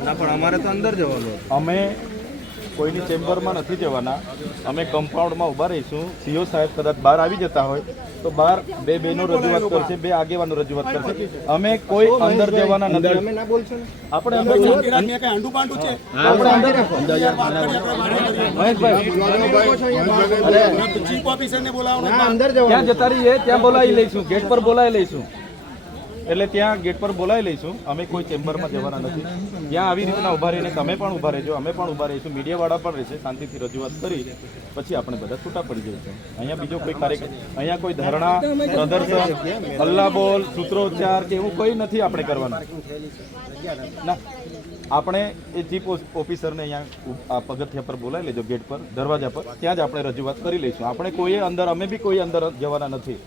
ના પણ અમારે તો અંદર જવાનું અમે કોઈની ચેમ્બરમાં નથી જવાના. અમે કમ્પાઉન્ડમાં ઊભા રહીશું. સીઓ સાહેબ કદાચ બહાર આવી જતા હોય તો બહાર બે બેનો રજૂઆત કરશે બે આગેવાનો રજૂઆત કરશે. અમે કોઈ અંદર જવાના નથી. અમે ના બોલશો ને? આપણે અંદર આપણે અંદર ના અંદર જવાનું. ત્યાં જતા રહીએ ત્યાં બોલાવી લઈશું. ગેટ પર બોલાવી લઈશું. એટલે ત્યાં ગેટ પર બોલાવી લઈશું. અમે કોઈ ચેમ્બરમાં જવાના નથી. ત્યાં આવી રીતના ઊભા રહીને તમે પણ ઊભા રહેજો, અમે પણ ઊભા રહીશું. મીડિયાવાળા પણ રહેશે, શાંતિથી રજૂઆત કરી, પછી આપણે બધા છૂટા પડી જઈશું. અહીંયા બીજો કોઈ કાર્યક્રમ અહીંયા કોઈ ધરણા, પ્રદર્શન હલ્લા બોલ સૂત્રોચ્ચાર કે એવું કોઈ નથી આપણે કરવાનું. ના, આપણે એ ચીફ ઓફિસરને અહીંયા પગથિયા પર બોલાવી લેજો ગેટ પર, દરવાજા પર. ત્યાં જ આપણે રજૂઆત કરી લઈશું. આપણે કોઈએ અંદર અમે બી કોઈ અંદર જવાના નથી.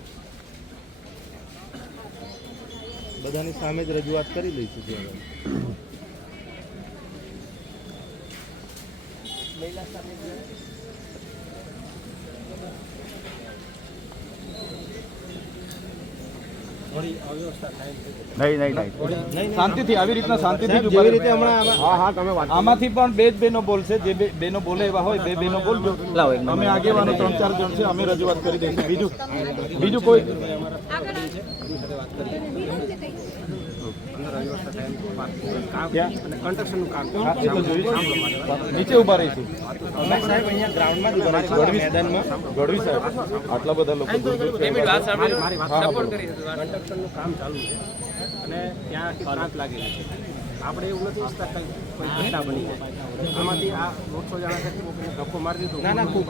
બધાની સામે જ રજૂઆત કરી લઈશું ત્યાં મહિલા નહીં નહીં નહીં. શાંતિથી આવી રીતના શાંતિથી જેવી રીતે હમણાં હા હા તમે આમાંથી પણ બે જ બહેનો બોલશે. જે બે બહેનો બોલે એવા હોય બે બહેનો બોલજો. અમે આગેવાનો ત્રણ ચાર જણ છે અમે રજૂઆત કરી દઈશું. બીજું બીજું કોઈ. નીચે ઊભા રહીશું. ગઢવી સાહેબ આટલા બધા લોકો અને ત્યાં લાગેલી છે. આપણે એવું નથી ઈચ્છતા કંઈ કોઈ ઘટના બની જાય. આમાંથી આ દોઢસો જણા છે કોઈને ધક્કો મારી દીધો. ના ના ખૂબ.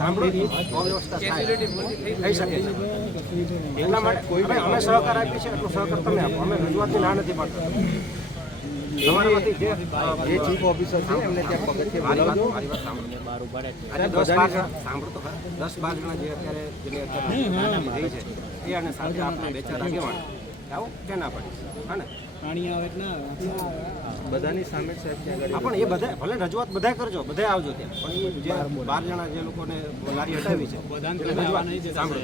સાંભળી અવ્યવસ્થા થઈ શકે છે. એટલા માટે કોઈ અમે સહકાર આપીએ છીએ એટલો સહકાર તમે આપો. અમે રજૂઆતની ના નથી પાડતા. તમારામાંથી જે જે ઓફિસર છે એમને ત્યાં પગથિયે મારી વાત બોલાવજો. મારી વાત સાંભળો. આજે દસ બાર જણા સાંભળો તો ખરા. દસ બાર જે અત્યારે જેને અત્યારે એ અને સાથે આપણે બે ચાર આગેવાન. આવો કે ના પાડીશ? હા ને? બધાની સામે જ સાહેબ ત્યાં આગળ હા પણ એ બધા ભલે રજૂઆત બધા કરજો બધા આવજો ત્યાં. પણ જે બાર જણા જે લોકોને લારી હટાવી છે સાહેબ.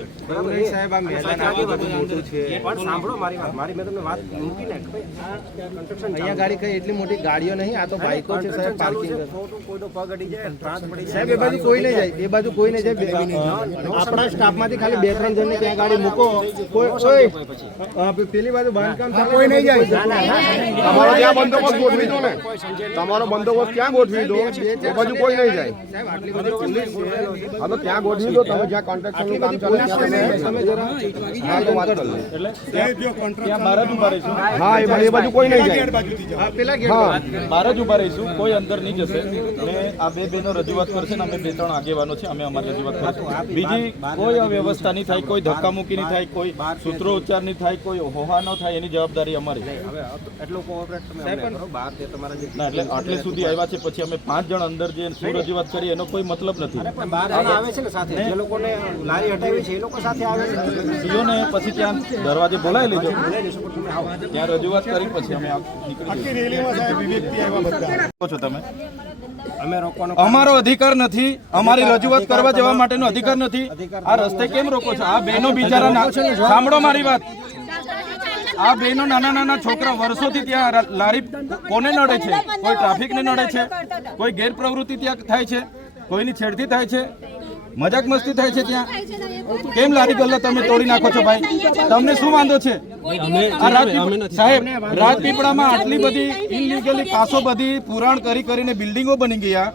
પણ સાંભળો મારી વાત. મારી મેં તમને વાત મૂકીને અહીંયા ગાડી કઈ એટલી મોટી ગાડીઓ નહીં આ તો બાઈકો છે સાહેબ પાર્કિંગ છે કોઈ તો કોઈનો પગ અડી જાય ત્રાસ પડી જાય સાહેબ એ બાજુ કોઈ નહીં જાય એ બાજુ કોઈ નહીં જાય. આપણા સ્ટાફમાંથી ખાલી બે ત્રણ જણને ત્યાં ગાડી મૂકો. કોઈ પેલી બાજુ બાંધકામ કોઈ નહીં જાય. તમારો ત્યાં બંદોબસ્ત ગોઠવી દો ને. તમારો બંદોબસ્ત ક્યાં ગોઠવી દો? એ બાજુ કોઈ નહીં જાય. હા તો ત્યાં ગોઠવી દો તમે જ્યાં કોન્ટ્રાક્શનનું કામ ચાલે હા તો વાત કરી લો. એટલે ત્યાં ત્યાં બહાર જ ઊભા રહીશું. હા એ બાજુ- એ બાજુ કોઈ નહીં જાય. હા પેલા બહાર જ ઊભા રહીશું કોઈ અંદર નહીં જશે. ને આ બે બેનો રજૂઆત કરશે ને અમે બે ત્રણ આગેવાનો છે અમે અમારી રજૂઆત કરીશું. બીજી કોઈ અવ્યવસ્થા નહીં થાય કોઈ ધક્કામુક્કી નહીં થાય કોઈ સૂત્રો ઉચ્ચાર નહીં થાય કોઈ હોહા ન થાય એની જવાબદારી અમારી. હવે એટલો કોઓપરેટ તમે કરો બહાર તે તમારા જે એટલે આટલે સુધી આવ્યા છે પછી અમે પાંચ જણ અંદર જે શું કરી એનો કોઈ મતલબ નથી. પણ આવે છે ને સાથે. જે લોકોને લારી હટાવી છે એ લોકો સાથે આવે છે. સીઓને પછી ત્યાં દરવાજે બોલાવી આવો. ત્યાં રજૂઆત કરી પછી અમે. છો તમે? અમે રોકવાનો અમારો અધિકાર નથી. અમારી રજૂઆત કરવા જવા માટેનો અધિકાર નથી. આ રસ્તે કેમ રોકો છો? આ બેનો બિચારા ના- સાંભળો મારી વાત. આ બેનો નાના નાના છોકરા વર્ષોથી ત્યાં લારી કોને નડે છે? કોઈ ટ્રાફિકને નડે છે? કોઈ ગેરપ્રવૃત્તિ ત્યાં થાય છે? કોઈની છેડતી થાય છે? મજાક મસ્તી થાય છે ત્યાં? કેમ લારી ગલ્લા તમે તોડી નાખો છો ભાઈ? તમને શું વાંધો છે? સાહેબ રાજપીપળામાં આટલી બધી ઇનલીગલી કાસો બધી પુરાણ કરી કરીને બિલ્ડિંગો બની ગયા.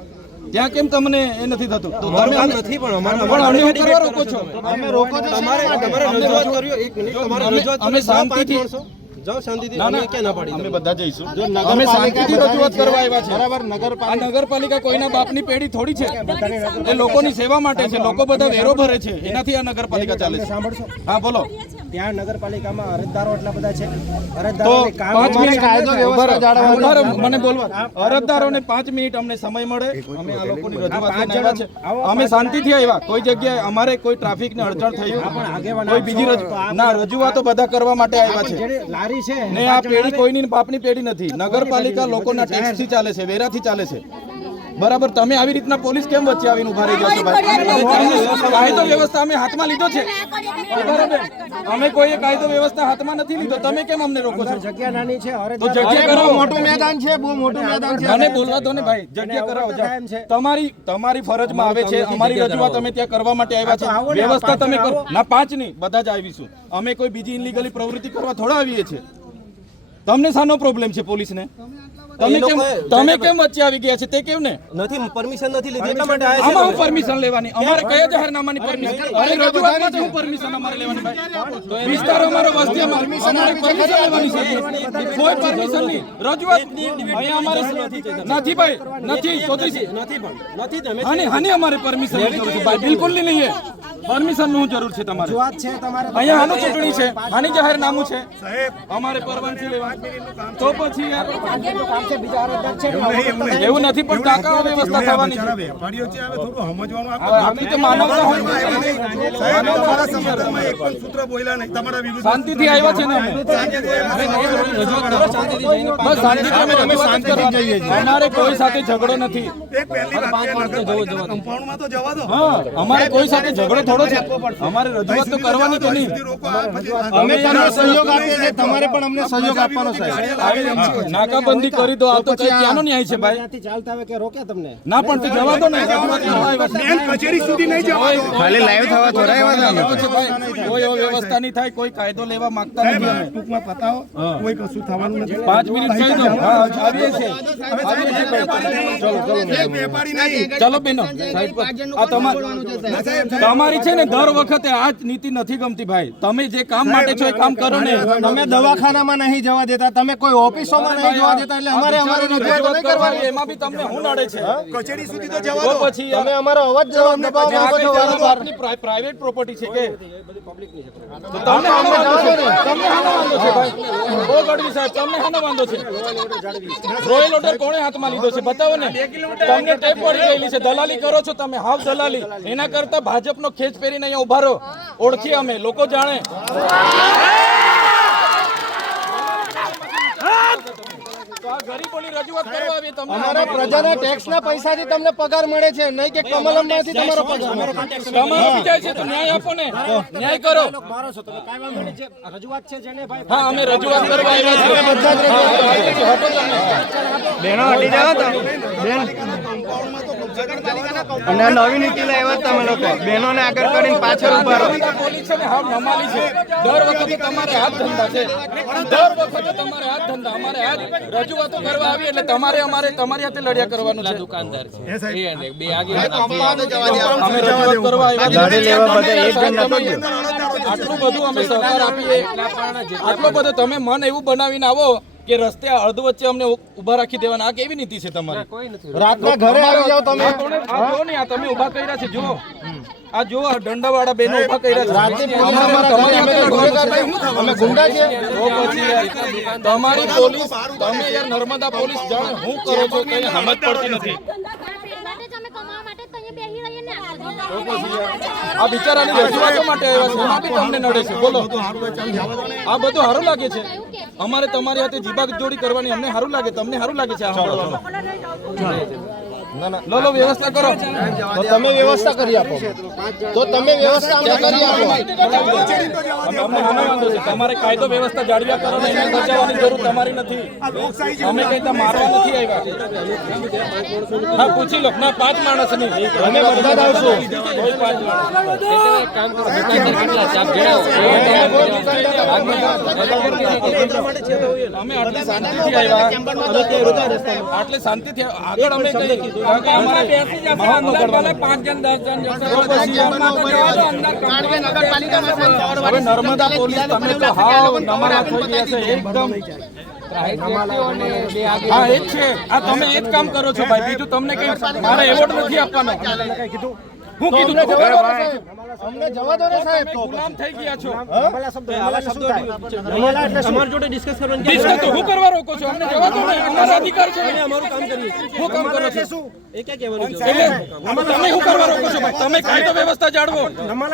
ત્યાં કેમ તમને એ નથી થતું? તો તમે નથી પણ અમારે હું કરવા રોકો છો. અમે રોકો છો તમારે તમારે રજૂઆત કર્યો એક મિનિટ. તમારે અમે- રજૂઆત અમે શાંતિથી- જાઓ શાંતિથી અમે ના. ક્યાં ના પાડી અમે બધા જઈશું. અમે શાંતિથી રજૂઆત કરવા આવ્યા છે. બરાબર નગરપાલિકા આ નગરપાલિકા કોઈના બાપની પેઢી થોડી છે. એ લોકોની સેવા માટે છે. લોકો બધા વેરો ભરે છે. એનાથી આ નગરપાલિકા ચાલે છે. હા બોલો. ત્યાં નગરપાલિકામાં અરજદારો એટલા બધા છે. અરજદારોને પાંચ અમારે મિનિટ મને બોલવા અરજદારોને પાંચ અમને સમય મળે. અમે આ લોકોની રજૂઆત છે. અમે શાંતિથી આવ્યા. કોઈ જગ્યાએ અમારે કોઈ ટ્રાફિકને અડચણ થયું આગેવાન કોઈ બીજી ના રજૂઆતો બધા કરવા માટે આવ્યા છે. લારી છે ને આ પેઢી કોઈની બાપની પેઢી નથી. નગરપાલિકા લોકોના ટેક્સથી ચાલે છે વેરાથી ચાલે છે. બરાબર તમે આવી રીતના પોલીસ કેમ વચ્ચે આવીને ઊભા રહી જશો ભાઈ? કાયદો વ્યવસ્થા અમે હાથમાં લીધો છે. બરાબર? અમે કોઈ કાયદો વ્યવસ્થા હાથમાં નથી લીધો તમે કેમ અમને રોકો છો? જગ્યા નાની છે તો જગ્યા કરો મોટું મેદાન છે બહુ મોટું મેદાન છે. મને બોલવા દો ને ભાઈ જગ્યા કરાવો તમારી તમારી ફરજમાં આવે છે અમારી રજૂઆત અમે ત્યાં કરવા માટે આવ્યા છે. વ્યવસ્થા તમે કરો. ના પાંચ નહીં બધા જ આવીશું. અમે કોઈ બીજી ઇનલીગલી પ્રવૃત્તિ કરવા થોડા આવીએ છીએ. તમને શાનો પ્રોબ્લેમ છે પોલીસને? તમે કેમ તમે કેમ વચ્ચે આવી ગયા છે? તે કેમ ને નથી પરમિશન નથી લીધી. એટલા માટે આમાં હું પરમિશન લેવાની? અમારે કયા જાહેરનામાની પરમિશન અરે રજૂઆત માટે હું પરમિશન અમારે લેવાની ભાઈ. વિસ્તાર અમારો વસ્તી અમારે અમારે પરમિશન લેવાની છે. કોઈ પરમિશન નહીં. રજૂઆત અહીંયા અમારે નથી ભાઈ. નથી ચોત્રીસ. નથી પણ. નથી તમે હાની હાની અમારે પરમિશન ભાઈ. બિલકુલ નહીં. પરમિશનનું જરૂર છે તમારે. વાત છે તમારે અહીંયા આનું ચૂંટણી છે આની જાહેરનામું છે. અમારે પરવાનગી લેવાની તો પછી યાર કામ છે બીજા અરજદાર છે એવું નથી પણ ટાંકા વ્યવસ્થા થવાની છે. વેપારીઓ છે હવે થોડું સમજવાનું આપો. હવે તો માનવતા હોય. સાહેબ, તમારા સમર્થનમાં એક પણ સૂત્ર બોલ્યા નહીં. તમારા વિરુદ્ધ શાંતિથી આવ્યા છે ને? અમે બસ શાંતિથી અમે રજૂઆત જ જઈએ છીએ. અમારે કોઈ સાથે ઝઘડો નથી. એક પહેલી વાત છે, કમ્પાઉન્ડમાં તો જવા દો. હા અમારે કોઈ સાથે ઝઘડો થોડો છે. અમારે રજૂઆત તો કરવાની તો નહીં. અમે તમને સહયોગ આપીએ છીએ. તમારે પણ અમને સહયોગ આપવાનો સાહેબ. નાકાબંધી કરી દો આ તો કઈ ક્યાંનો ન્યાય છે ભાઈ? ત્યાંથી ચાલતા આવે કે રોક્યા તમને? ના પણ તે જવા દો ને. છે. મેન કચેરી સુધી નહીં જવા દો. ખાલી લાઈવ થવા થોડા ભાઈ કોઈ એવો વ્યવસ્થા નહીં થાય કોઈ કાયદો લેવા માંગતા નથી અમે. ટૂંકમાં પતાવો. કોઈ કશું થવાનું નથી. પાંચ મિનિટ થઈ દો. હા આવીએ છીએ. આવીએ છીએ ચલો ચલો વેપારી નહીં. ચલો બેનો. આ તમાર તમારી છે ને દર વખતે આ જ નીતિ નથી ગમતી ભાઈ. તમે જે કામ માટે છો એ કામ કરો ને. તમે દવાખાનામાં નહીં જવા દેતા તમે કોઈ ઓફિસોમાં નહીં જવા દેતા એટલે અમારે અમારી રજૂઆતો નહીં કરવાની. એમાં બી તમને હું નડે છે કચેરી સુધી તો જવા દો. પછી અમે તમે અમારો અવાજ જવાબ દબાવવા છો. આપની પ્રાઇવેટ પ્રોપર્ટી છે કે? તો તમને હાનો વાંધો છે. તમને હાનો વાંધો છે ભાઈ. બહુ ગઢવી સાહેબ તમને હાનો વાંધો છે. રોયલ ઓર્ડર કોણે હાથમાં લીધો છે બતાવો ને? તમને ટેપ પડી ગયેલી છે દલાલી કરો છો તમે હાવ દલાલી. એના કરતા ભાજપનો ખેંચ પહેરીને અહીંયા ઊભા રહો. ઓળખીએ અમે લોકો જાણે તો આ ગરીબોની રજૂઆત કરવા આવી તમને અમારા પ્રજાના ટેક્સના પૈસાથી તમને પગાર મળે છે. નહીં કે કમલમમાંથી તમારો પગાર મળે જાય છે. તો ન્યાય આપો ને. ન્યાય કરો. મારો છો? તમે કાયમ વાંધો જે રજૂઆત છે જેને ભાઈ હા અમે રજૂઆત કરવા આવ્યા છીએ. બધા જ બેનો હટી જાઓ તો. બેન. અને નવી નીતિ લાવ્યા તમે લોકો. બહેનોને આગળ કરીને પાછળ ઊભા રહો. છે છે. દર વખતે તમારે હાથ ધંધા છે. દર વખતે તમારે હાથ ધંધા. અમારે હાથ રજૂઆતો કરવા આવી એટલે તમારે અમારે તમારી હાથે લડ્યા કરવાનું છે. દુકાનદાર છે. અમે રજૂઆત કરવા આવ્યા. આટલું બધું અમે સહકાર આપીએ. આટલો બધો તમે મન એવું બનાવીને આવો કે રસ્તે અડધ વચ્ચે અમને ઊભા રાખી દેવાના. આ કેવી નીતિ છે તમારી? રાતના ઘરે આવી જાવ તમે. આ તમે ઊભા કર્યા છે જો આ જો આ દંડાવાળા બેનો ઊભા કર્યા છે. અમે ગુંડા તમારી પોલીસ તમે યાર નર્મદા પોલીસ જાણે હું કરો છો કઈ સમજ પડતી નથી. આ બિચારાની રજૂઆતો માટે આવ્યા છે. તમને નડે છે. બોલો. આ બધું સારું લાગે છે. અમારે તમારી હાથે જીબાગ જોડી કરવાની અમને સારું લાગે. તમને સારું લાગે છે આ? લો લો વ્યવસ્થા કરો તો તમે વ્યવસ્થા કરી આપો તો તમે વ્યવસ્થા અમને કરી આપો તમારે કાયદો વ્યવસ્થા જાળવ્યા કરો ને એને બચાવવાની જરૂર તમારી નથી અમે કઈ મારવા નથી આવ્યા હા પૂછી લો ના પાંચ માણસની અમે બધા જ આવશું કોઈ પાંચ માણસ અમે આટલી શાંતિથી આવ્યા આટલે શાંતિથી આગળ અમે કઈ હવે નર્મદા પોલીસ તમે તો હાવ નમારા થઈ ગયા છે એકદમ. હા એ જ છે. આ તમે એ જ કામ કરો છો ભાઈ. બીજું તમને કઈ મારે એવોર્ડ નથી આપવાનો. હું કીધું? અમને જવા દો ને સાહેબ. તો ગુલામ થઈ ગયા છો. આવા શબ્દો શું? શું જોડે ડિસ્કસ કરવાનું ડિસ્કસ તો હું કરવા રોકો છો અમને જવા દો ને. અમારો અધિકાર છે. અમે અમારું કામ કરીએ હું કામ કરો છો? એ ક્યાં કહેવાનું છે? એટલે તમે શું કરવા રોકો છો ભાઈ? તમે કાયદો વ્યવસ્થા જાળવો.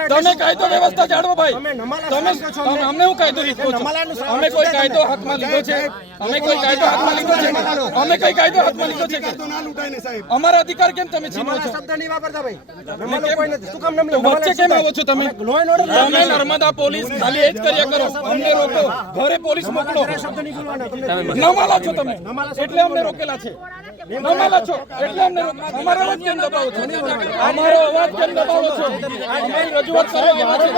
તમે કાયદો વ્યવસ્થા જાળવો ભાઈ. તમે તમે- અમને હું કાયદો લીધો છો? અમે કોઈ કાયદો હાથમાં લીધો છે? અમે કોઈ કાયદો હાથમાં લીધો છે? અમે કોઈ કાયદો હાથમાં લીધો છે કે? તો ના લૂંટાય ને સાહેબ અમારા અધિકાર કેમ તમે છીનો છો? શબ્દ નહીં વાપરતા ભાઈ. તમે કેમ- તો વચ્ચે કેમ આવો છો તમે? તમે નર્મદા પોલીસ ખાલી એ જ કર્યા કરો. અમને રોકો. ઘરે પોલીસ મોકલો. નમાલા છો તમે. એટલે અમને રોકેલા છે. નમાલા છો. એટલે અમને અમારો અવાજ કેમ દબાવો છો? અમારો અવાજ કેમ દબાવો છો? અમારી રજૂઆત કરો આવ્યા છે.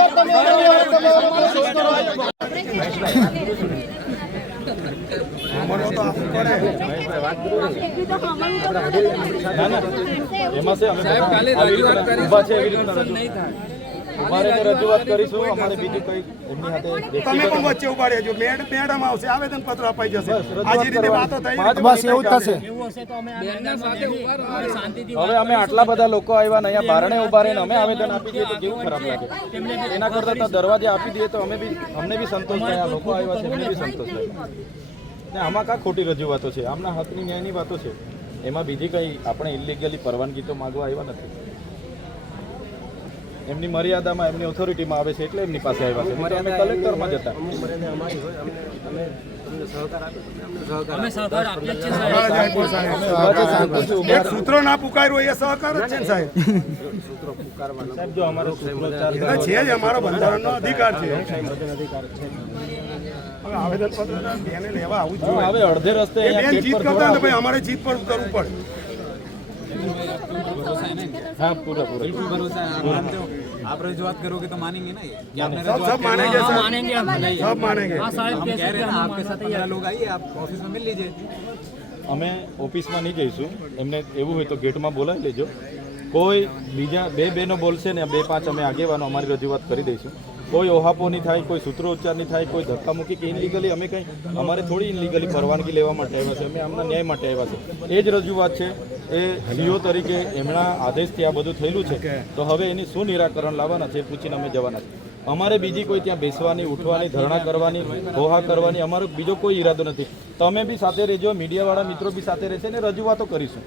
એમાં છે અમે ઊભા છે. એવી રીતના રજૂ- તો રજૂઆત કરીશું અમારે બીજું કઈ એમની સાથે તમે પણ વચ્ચે ઊભા રહેજો. મેડ મેડમ આવશે આવેદન પત્ર અપાઈ જશે. આજે રીતે વાતો થઈ બસ એવું થશે. હવે અમે આટલા બધા લોકો આવ્યા ને અહીંયા બારણે ઊભા રહીને અમે આવેદન આપી દઈએ તો કેવું ખરાબ લાગે? એના કરતા તો દરવાજે આપી દઈએ તો અમે બી અમને બી સંતોષ થાય આ લોકો આવ્યા છે એમને બી સંતોષ થાય. ને આમાં કા ખોટી રજૂઆતો છે? આમના હકની ન્યાયની વાતો છે. એમાં બીજી કંઈ આપણે ઇલિગલી પરવાનગી તો માગવા આવ્યા નથી. એમની મર્યાદામાં એમની ઓથોરિટીમાં આવે છે એટલે એમની પાસે આવ્યા છે. અમે કલેક્ટરમાં જતા. અમારી સૂત્રો ના પુકાર્યો એ સહકાર જ છે ને સાહેબ? સાહેબ જો અમારો છે જ અમારો બંધારણનો અધિકાર છે. હવે આવેદન પત્ર બેને લેવા આવું જ હવે અડધે રસ્તે એ અહીંયા બેન જીત પર ઉતરવું થોડા ને ભાઈ અમારે જીત પર ઉતરવું પડે હા પૂરા પૂરા आप रजूआत करोगे तो मानेंगे ना ये कि आपने सब सब मानेंगे सर सब मानेंगे हम कह रहे हैं ना आपके साथ पंद्रह लोग आइए आप ऑफिस में मिल लीजिए અમે ઓફિસમાં નહીં જઈશું એમને એવું હોય તો ગેટમાં બોલાવી લેજો કોઈ બીજા બે બેનો બોલશે ને બે પાંચ અમે આગેવાનો અમારી રજૂઆત કરી દઈશું કોઈ ઓહાપો નહીં થાય, કોઈ સૂત્રોચ્ચાર નહીં થાય, કોઈ ધક્કામુક્કી કે ઇનલીગલી અમે કંઈ, અમારે થોડી ઇનલીગલી પરવાનગી લેવા માટે આવ્યા છે, અમે આમના ન્યાય માટે આવ્યા છે. એ જ રજૂઆત છે, એ સીઓ તરીકે એમના આદેશથી આ બધું થયેલું છે, તો હવે એની શું નિરાકરણ લાવવાના છે પૂછીને અમે જવાના છે. અમારે બીજી કોઈ ત્યાં બેસવાની, ઉઠવાની, ધરણા કરવાની, હોહા કરવાની, અમારો બીજો કોઈ ઈરાદો નથી. તમે બી સાથે રહેજો, મીડિયાવાળા મિત્રો બી સાથે રહેશે ને રજૂઆતો કરીશું.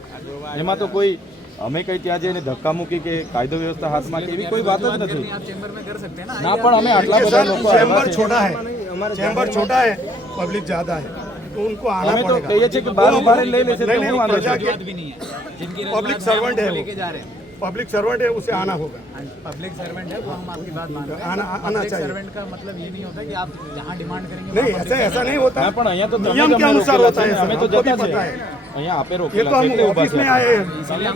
એમાં તો કોઈ અમે કઈ ત્યાં જઈને ધક્કા મૂકી કે કાયદો વ્યવસ્થા હાથમાં કે એવી કોઈ વાત જ નથી आप चेंबर में कर सकते हैं ना ના પણ અમે આટલા બધા લોકો चैम्बर આવ્યા છે. छोटा है चैम्बर छोटा है पब्लिक ज्यादा है तो उनको आना અમે તો पड़ेगा કહીએ છીએ કે બાર ઉભા રહીને લઈ લેશે તો नहीं હું नहीं વાંધો प्रजा છે के भी नहीं है जिनकी पब्लिक रजूआत सर्वेंट है लेके वो जा रहे हैं पब्लिक सर्वेंट है उसे आना होगा पब्लिक सर्वेंट है वो हम आपकी बात मान रहे हैं आना आना पब्लिक चाहिए सर्वेंट का मतलब ये नहीं होता कि आप जहाँ डिमांड करेंगे नहीं ऐसा ऐसा नहीं होता ના પણ અહીંયા તો તમે नियम જ के અમને अनुसार રોકેલા होता છે है ને. અમે सर તો हमको भी જતા છે पता है અહીંયા આપે ये રોકેલા तो છે हम એટલે ઊભા ऑफिस છે में आए हैं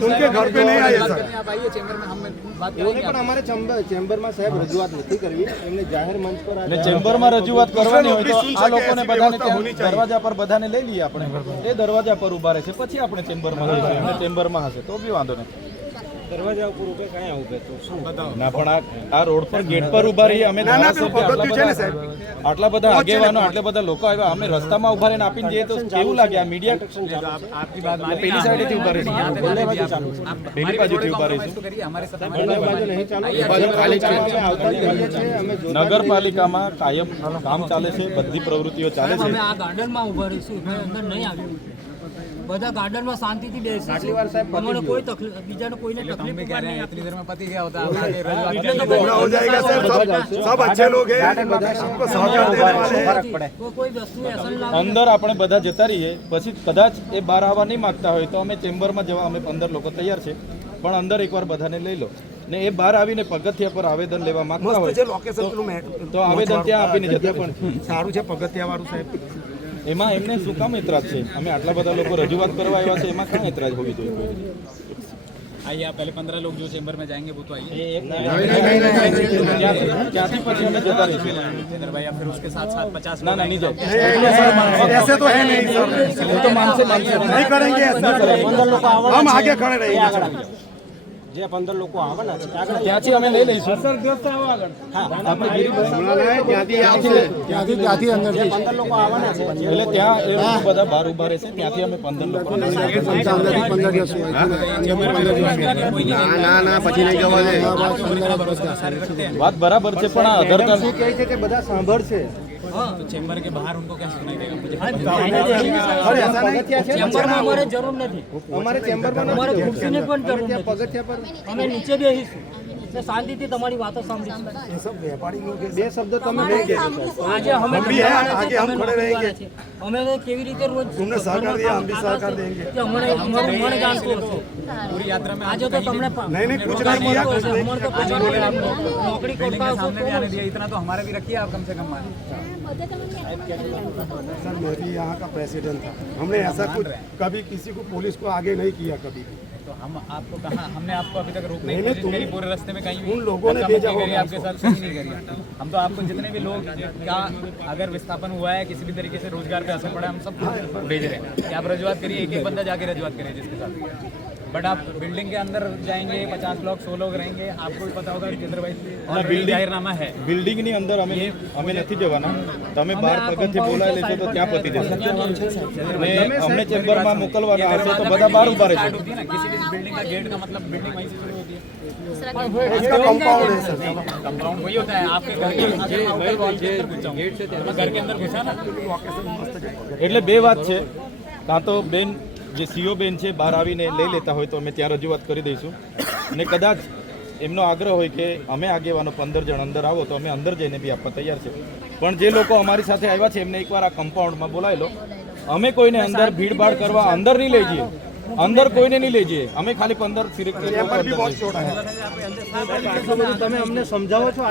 उनके घर पे नहीं आए सर आप आइए चेंबर में हम बात એવું करेंगे નહીં પણ અમારે ચેમ્બર ચેમ્બરમાં સાહેબ રજૂઆત નથી કરવી એમને જાહેર મંચ પર આ ને ચેમ્બરમાં રજૂઆત કરવાની હોય તો સુન આ શકે લોકોને એસી બધાને વ્યવસ્થા હોની ત્યાં ચાહીએ. દરવાજા પર બધાને લઈ લઈએ આપણે એ દરવાજા પર ઉભા રહેશે પછી આપણે ચેમ્બરમાં જઈશું એમને ચેમ્બરમાં હશે તો બી વાંધો નહીં આ રોડ પર ગેટ પર ઊભા રહીએ અમે આટલા બધા આગેવાનો આટલા બધા લોકો આવ્યા અમે રસ્તામાં ઊભા રહીને આપીને જઈએ તો કેવું લાગે આ મીડિયા આપની વાત પેલી સાઈડેથી ઊભા રહીશું. પેલી નગરપાલિકામાં કાયમ કામ ચાલે છે બધી પ્રવૃત્તિઓ ચાલે છે. બધા ગાર્ડનમાં શાંતિથી બેસીશું આટલી વાર સાહેબ પતી અમને કોઈ તકલીફ બીજાને કોઈને हम તકલીફ भी कह रहे हैं इतनी देर में पति गया होता है आप आगे એટલે रजूआत તો पूरा हो जाएगा सर सब सब अच्छे लोग हैं सबको सहकार देने वाले हैं કોઈ- કોઈ વસ્તુ અસલ લાગે અંદર આપણે બધા જતા રહીએ પછી કદાચ એ બહાર આવવા નહીં માંગતા હોય તો અમે ચેમ્બરમાં જવા અમે પંદર લોકો તૈયાર છે પણ અંદર એકવાર બધાને લઈ લો ને એ બહાર આવીને પગથિયા પર આવેદન લેવા માંગતા મસ્ત હોય છે લોકેશન પેલું મેટ તો આવેદન ત્યાં આપીને જતા પણ સારું છે પગથિયા વાળું સાહેબ એમાં એમને શું કામ એતરાજ છે અમે આટલા બધા લોકો રજૂઆત કરવા આવ્યા છે એમાં કાં એતરાજ હોવી જોઈએ કોઈ? आइए आप पहले पंद्रह लोग जो चेंबर में जाएंगे वो तो आइए ક્યાંથી ક્યાંથી પછી અમે જતા રહીશું जितेंद्र भाई आप फिर उसके साथ साथ पचास ના ના નહીં જાય ऐसे तो है नहीं सर એ તો માનશે માનશે नहीं करेंगे ऐसा हम आगे खड़े रहेंगे જે પંદર લોકો આવવાના છે ત્યાંથી અમે લઈ લઈશું. આપણે ગિરીભાઈ ત્યાંથી ત્યાંથી અંદર જે પંદર લોકો આવવાના છે એટલે ત્યાં એ લોકો બધા બહાર ઊભા રહેશે ત્યાંથી અમે પંદર લોકો અંદરથી પંદર દિવસ ના ના ના પછી નહીં જવા દે વાત બરાબર છે પણ આ અધર કાસ્ટ શું કહે છે કે બધા સાંભળશે. तो चेंबर के बाहर उनको क्या सुनाई देगा मुझे અરે, ऐसा नहीं किया છે ચેમ્બરમાં અમારે જરૂર નથી અમારે ચેમ્બરમાં અમારે ખુરશીની પણ જરૂર ત્યાં નથી પગથિયા પર અમે નીચે બેસીશું ને શાંતિથી તમારી વાતો સાંભળીશું બે શબ્દો તમે નહીં કહેજો આજે અમે हम भी हैं, તમારા आगे हम તમે खड़े रहेंगे। છે. અમે કેવી રીતે રોજ तुमने सहकार दिया हम भी सहकार देंगे કે અમારે અમારું મન જાણતું હશે पूरी यात्रा में આજે તો તમને नहीं नहीं कुछ नहीं किया कुछ नहीं અમને તો ખબર નહીં. નોકરી बिल्डिंग કરતા के હશો सामने भी તો आने दिया इतना तो हमारे भी रखिए आप कम से कम मान सर मैं भी यहाँ का प्रेसिडेंट था हमने ऐसा कुछ कभी किसी को पुलिस को आगे नहीं किया कभी भी तो हम आपको कहा हमने आपको अभी तक रोकने नहीं, की कोशिश करी पूरे रास्ते में कहीं भी उन लोगों ने भेजा होगा आपके। साथ सही नहीं करी हम तो आपको जितने भी लोग का अगर विस्थापन हुआ है किसी भी तरीके से रोज़गार पे असर पड़ा है हम सब भेज रहे हैं। क्या आप रजुआत करिए एक एक बंदा जाके रजुआत करिए जिसके साथ। बट आप बिल्डिंग के अंदर जाएंगे पचास लोग सौ लोग रहेंगे आपको भी पता होगा जितेंद्र भाई ના, और building- जाहिरनामा है બિલ્ડિંગની અંદર અમે અમે નથી જવાના તમે બહાર પગથિયે બોલાવી લેશો તો ત્યાં પતી જશે અને અમને ચેમ્બરમાં મોકલવાના હશે તો બધા બહાર ઉભા રહેશે स्टार्ट होती है ना किसी भी बिल्डिंग का गेट का मतलब बिल्डिंग वहीं से शुरू होती है इसका कंपाउंड है सर कंपाउंड वही होता है आपके घर के अंदर मैं वॉल के अंदर घुसा हूं। मैं घर के अंदर घुसा ना એટલે બે વાત છે કાં તો બેન જે સીઓ બેન છે બહાર આવીને લઈ લેતા હોય તો અમે ત્યાં રજૂઆત કરી દઈશું. અને કદાચ એમનો આગ્રહ હોય કે અમે આગેવાનો પંદર જણ અંદર આવો તો અમે અંદર જઈને બી આપવા તૈયાર છે. પણ જે લોકો અમારી સાથે આવ્યા છે એમને એકવાર આ કમ્પાઉન્ડમાં બોલાવી લો. અમે કોઈને અંદર ભીડભાડ કરવા અંદર નહીં લઈ જઈએ. અંદર કોઈને નહીં લઈ જઈએ અમે ખાલી પંદર તમે અમને સમજાવો છો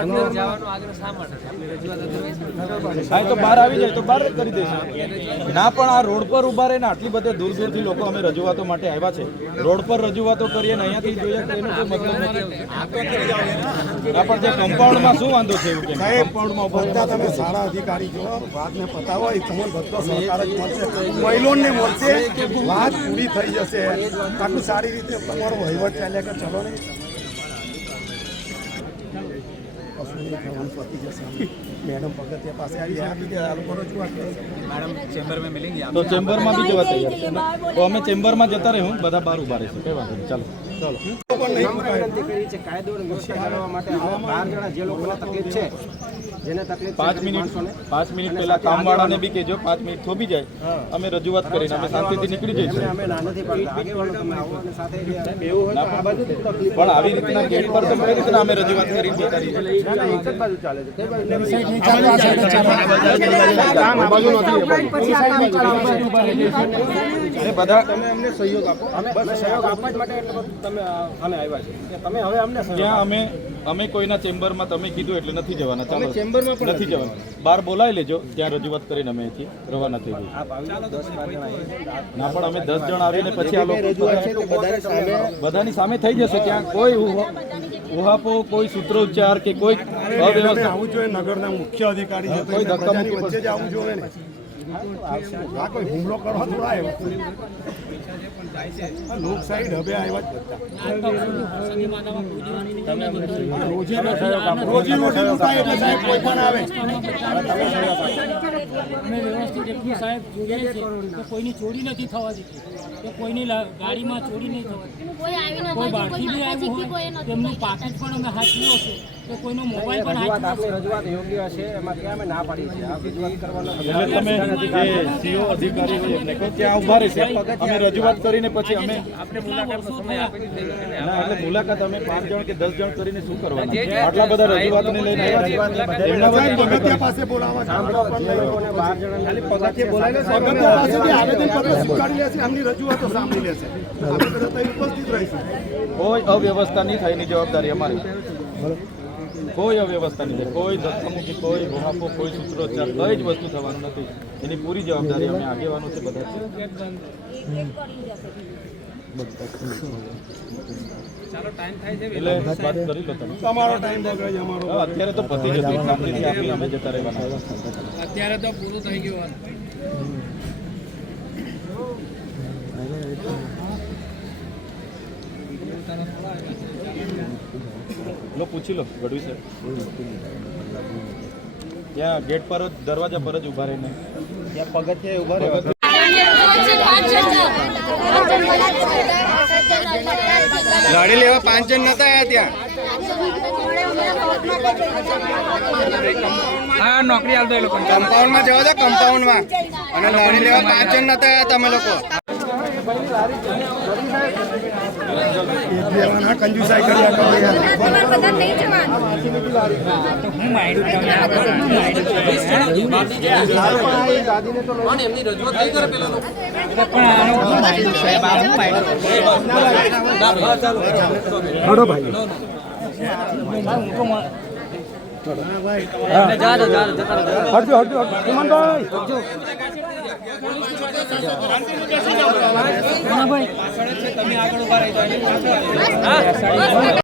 સાહેબ તો બહાર આવી જાય તો બહાર કરી દેશે. ના પણ આ રોડ પર ઊભા રહીને આટલી બધે દૂર દૂરથી લોકો અમે રજૂઆતો માટે આવ્યા છે. રોડ પર રજૂઆતો કરીએ ને અહીંયાથી જોઈએ તો એનો કોઈ મતલબ પણ જે કમ્પાઉન્ડમાં શું વાંધો છે કમ્પાઉન્ડમાં બધા તમે સારા અધિકારી જો વાતને પતાવો એ તમને બધો સહકાર જ મળશે. મહિલોને મળશે વાત પૂરી થઈ જશે. છે. આટલું સારી રીતે તમારો વહીવટ ચાલ્યા કે ચલો ને. ચેમ્બરમાં તો ચેમ્બરમાં બી જવા અમે ચેમ્બરમાં જતા રહ્યું બધા બહાર ઊભા રહેશે. કઈ વાંધો ચાલો. વિનંતી કરી છે કાયદો અને વ્યવસ્થા જાળવવા માટે બાર જણા જે લોકોને તકલીફ છે જેને તકલીફ પાંચ મિનિટ પાંચ મિનિટ પહેલા કામવાળાને બી કહેજો પાંચ મિનિટ થોભી જાય. અમે રજૂઆત કરીને અમે શાંતિથી નીકળી જઈશું. અમે પણ આવી રીતના ગેટ પર તો રીતના અમે રજૂઆત કરી જતા રહીએ ના, ના, એક જ બાજુ ચાલે છે. કઈ બાજુ અને બધા તમે અમને સહયોગ આપો. અમે સહયોગ આપવા જ માટે તમે અ, આવ્યા છે. કે તમે હવે અમને ત્યાં અમે અમે કોઈના ચેમ્બરમાં તમે કીધું એટલે નથી જવાના. ચાલો ચેમ્બરમાં પણ નથી જવાના. બહાર બોલાવી લેજો ત્યાં રજૂઆત કરીને અમે અહીંથી રવાના થઈ જઈએ. આવી. ના પણ અમે દસ જણ આવીને પછી આ લોકો બધાની સામે થઈ જશે ત્યાં. કોઈ ઉહા- ઉહાપો કોઈ સૂત્રોચ્ચાર કે કોઈ અવ્યવસ્થા. આવવું જોઈએ નગરના મુખ્ય અધિકારી કોઈ ધક્કા વચ્ચે જ આવું જોઈએ ને. કોઈ હુમલો કરવા થોડા લોકશાહી ઢબે આવ્યા જ રોજી રોજી રોટી લૂંટાય એટલે સાહેબ કોઈ પણ આવે. અમે વ્યવસ્થિત એટલું સાહેબ જોઈએ છે કે કોઈની ચોરી નથી. થવા દીધી કે કોઈની ગાડીમાં ચોરી નહીં થવા દીધી કોઈ બાળકી બહારથી બી આવ્યું હોય નથી તેમનું પાકેટ પણ અમે હાચવ્યો છે કે કોઈનો મોબાઈલ પણ રજૂઆત આપની રજૂઆત યોગ્ય હશે એમાં ત્યાં અમે ના પાડી છે આ રજૂઆત કરવાનો તમે જે સીઓ અધિકારી હોય એમને કહો ત્યાં ઊભા રહેશે અમે રજૂઆત કરીને પછી અમે ના. એટલે મુલાકાત અમે પાંચ જણ કે દસ જણ કરીને શું કરવાનું? આટલા બધા રજૂઆતને લઈને એમના સાહેબ પગથિયા પાસે બોલાવવા સાંભળો જે લોકોને બાર જણા ખાલી પગથિયે બોલાવી પગથિયા પાસેથી આવેદન પત્ર સ્વીકારી લેશે એમની રજૂઆતો સાંભળી લેશે આપણે બધા ઉપસ્થિત રહીશું. કોઈ અવ્યવસ્થા નહીં થાય એની જવાબદારી અમારી. કોઈ અવ્યવસ્થા નહીં થાય. કોઈ ધક્કામુક્કી કોઈ રોહાપો કોઈ સૂત્રોચ્ચાર કઈ જ વસ્તુ થવાનું નથી. એની પૂરી જવાબદારી અમે આગેવાનો છે બધા એટલે વાત કરી લો તમે. તમારો ટાઈમ બગડે છે અમારો. હા, અત્યારે તો પતી જતું આપી અમે જતા રહેવાના અત્યારે તો પૂરું થઈ ગયું લો પૂછી લો ગઢવી સાહેબ. ત્યાં ગેટ પર જ દરવાજા પર જ ઊભા રહીને. ત્યાં પગથિયા ઊભા રહ્યો ગાડી લેવા પાંચ જણ નતા આવ્યા ત્યાં? હા નોકરી હાલતો એ લોકો કમ્પાઉન્ડમાં જવા દો કમ્પાઉન્ડમાં અને ગાડી લેવા પાંચ જણ નતા આવ્યા તમે લોકો. દેવાના કંજુસાઈ કર્યા કરો યાર ભાઈ. બધા નહીં જવાનું ભાઈ સુમનભાઈ